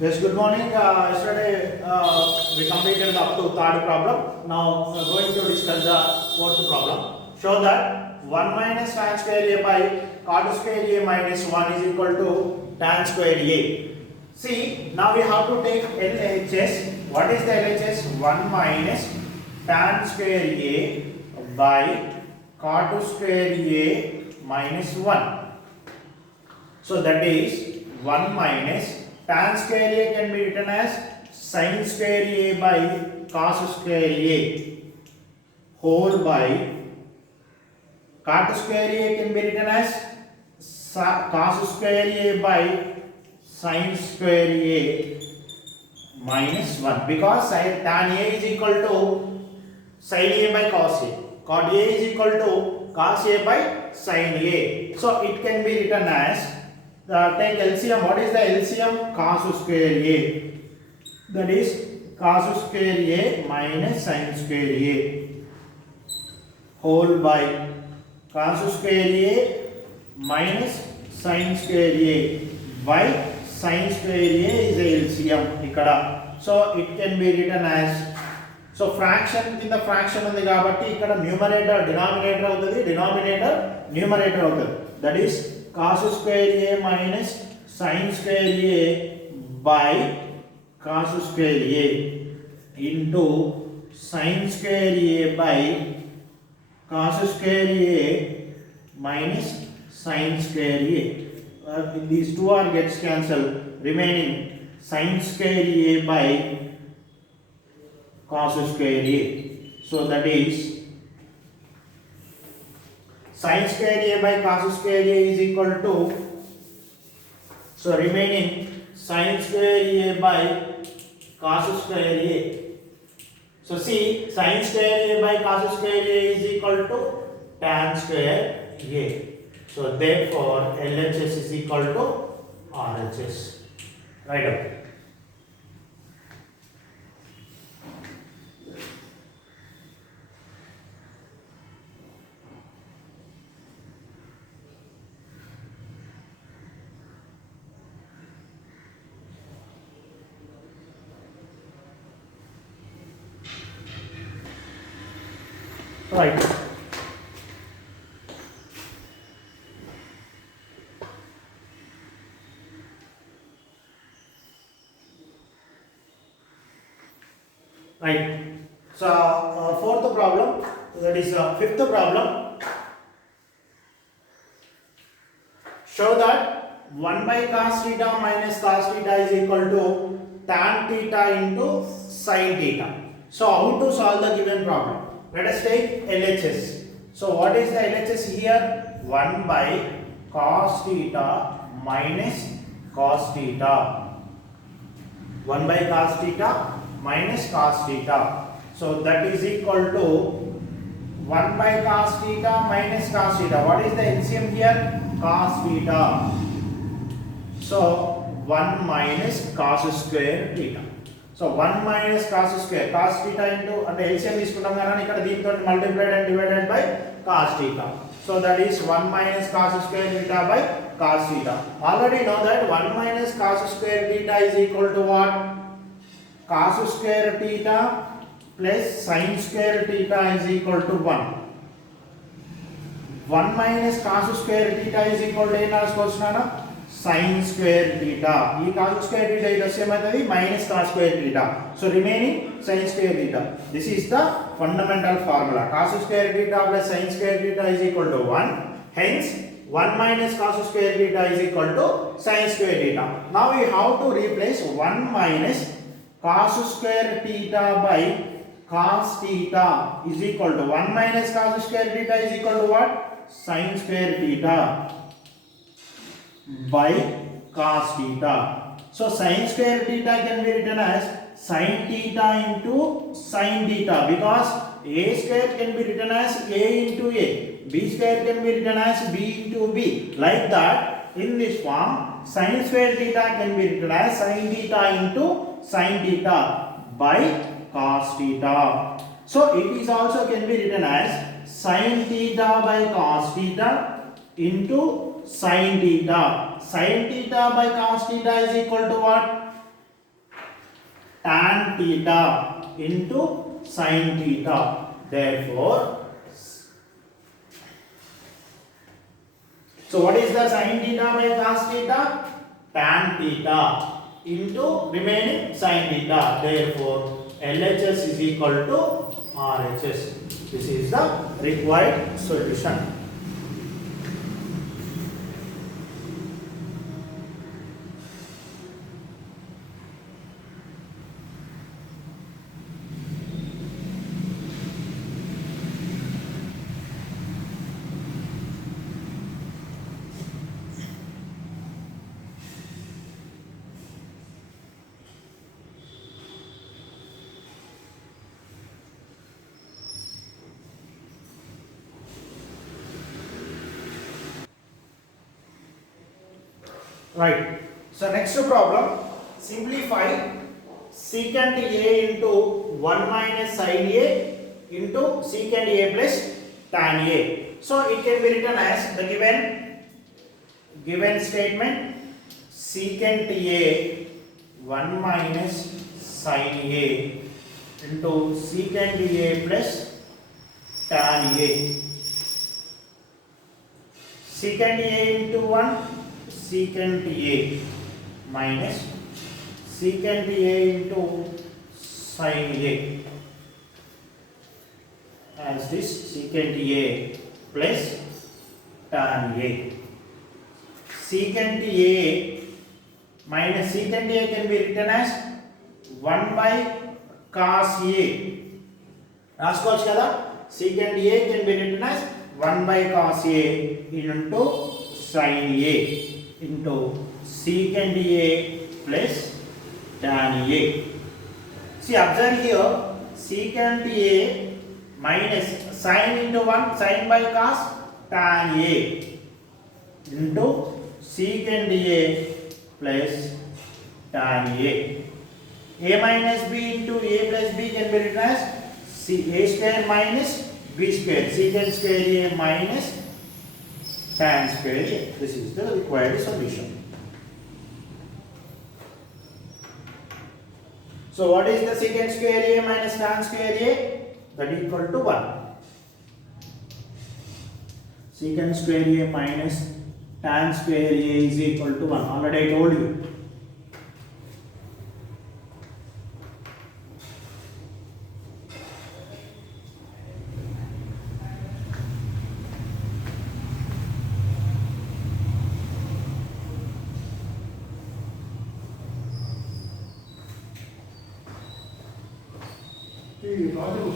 Yes, good morning. Yesterday we completed up to third problem. Now we are going to discuss the fourth problem. Show that 1 minus tan square A by cot square A minus 1 is equal to tan square A. See, now we have to take LHS. What is the LHS? 1 minus tan square A by cot square A minus 1. So that is 1 minus tan square A can be written as sin square A by cos square A whole by cot square A can be written as cos square A by sin square A minus 1, because tan A is equal to sin A by cos A, cot A is equal to cos A by sin A. So it can be written as take LCM. What is the LCM? Cos square A. That is cos square A minus sin square A whole by cos square A minus sin square A by sin square A is a LCM ikkada. So it can be written as, so fraction in the fraction ఉంది కాబట్టి ఇక్కడ numerator denominator అవుతుంది, denominator numerator అవుతుంది. That is cos square A minus sin square A by cos square A into sin square A by cos square A minus sin square A. These two are gets cancelled, remaining sin square A by cos square A. So that is sin square A by cos square A is equal to, so remaining sin square A by cos square A. So see, sin square A by cos square A is equal to tan square A. So therefore LHS is equal to RHS. Right up. Right. Right. So fourth problem, that is fifth problem. Show that 1 by cos theta minus cos theta is equal to tan theta into sin theta. So how to solve the given problem? Let us take LHS. So what is the LHS here? 1 by cos theta minus cos theta. 1 by cos theta minus cos theta. So that is equal to 1 by cos theta minus cos theta. What is the LCM here? Cos theta. So 1 minus cos square theta. So 1 minus cos square, cos theta into, and LCM తీసుకుంటాం కదా ఇక్కడ దీంతో multiplied and divided by cos theta. So that is 1 minus cos square theta by cos theta. Already know that 1 minus cos square theta is equal to what? Cos square theta plus sin square theta is equal to 1. 1 minus cos square theta is equal to என்ன రాసుకోవచ్చునా? sin square theta. ఈ cos square theta ఇది వచ్చేమైతది minus cos square theta. So remaining sin square theta. This is the fundamental formula. Cos square theta plus sin square theta is equal to 1. Hence 1 minus cos square theta is equal to sin square theta. Now we have to replace 1 minus cos square theta by cos theta is equal to 1 minus cos square theta is equal to what? Sin square theta by cos theta. So sin square theta can be written as sin theta into sin theta, because a square can be written as a into a, b square can be written as b into b. Like that, in this form, sin square theta can be written as sin theta into sin theta by cos theta. So it is also can be written as sin theta by cos theta into sin theta. Sin theta by cos theta is equal to what? tan theta into sin theta. Therefore, so what is the sin theta by cos theta? Tan theta into remaining sin theta. Therefore, LHS is equal to RHS. This is the required solution. Right. So next problem, simplify secant A into 1 minus sin A into secant A plus tan A. So it can be written as the given statement, secant A 1 minus sin A into secant A plus tan A. Secant A into 1, secant A minus secant A into sin A, as this secant A plus tan A. Secant A minus secant A can be written as 1 by cos A. రాసుకోవచ్చు కదా, secant A can be written as 1 by cos A into sin A into secant A plus tan A. See, observe here, secant A minus sin into 1, sin by cos, tan A into secant A plus tan A. A minus B into A plus B can be written as A square minus B square, secant square A minus tan square A. This is the required solution. So what is the secant square A minus tan square A? That is equal to 1. Secant square A minus tan square A is equal to 1. Already I told you. Raju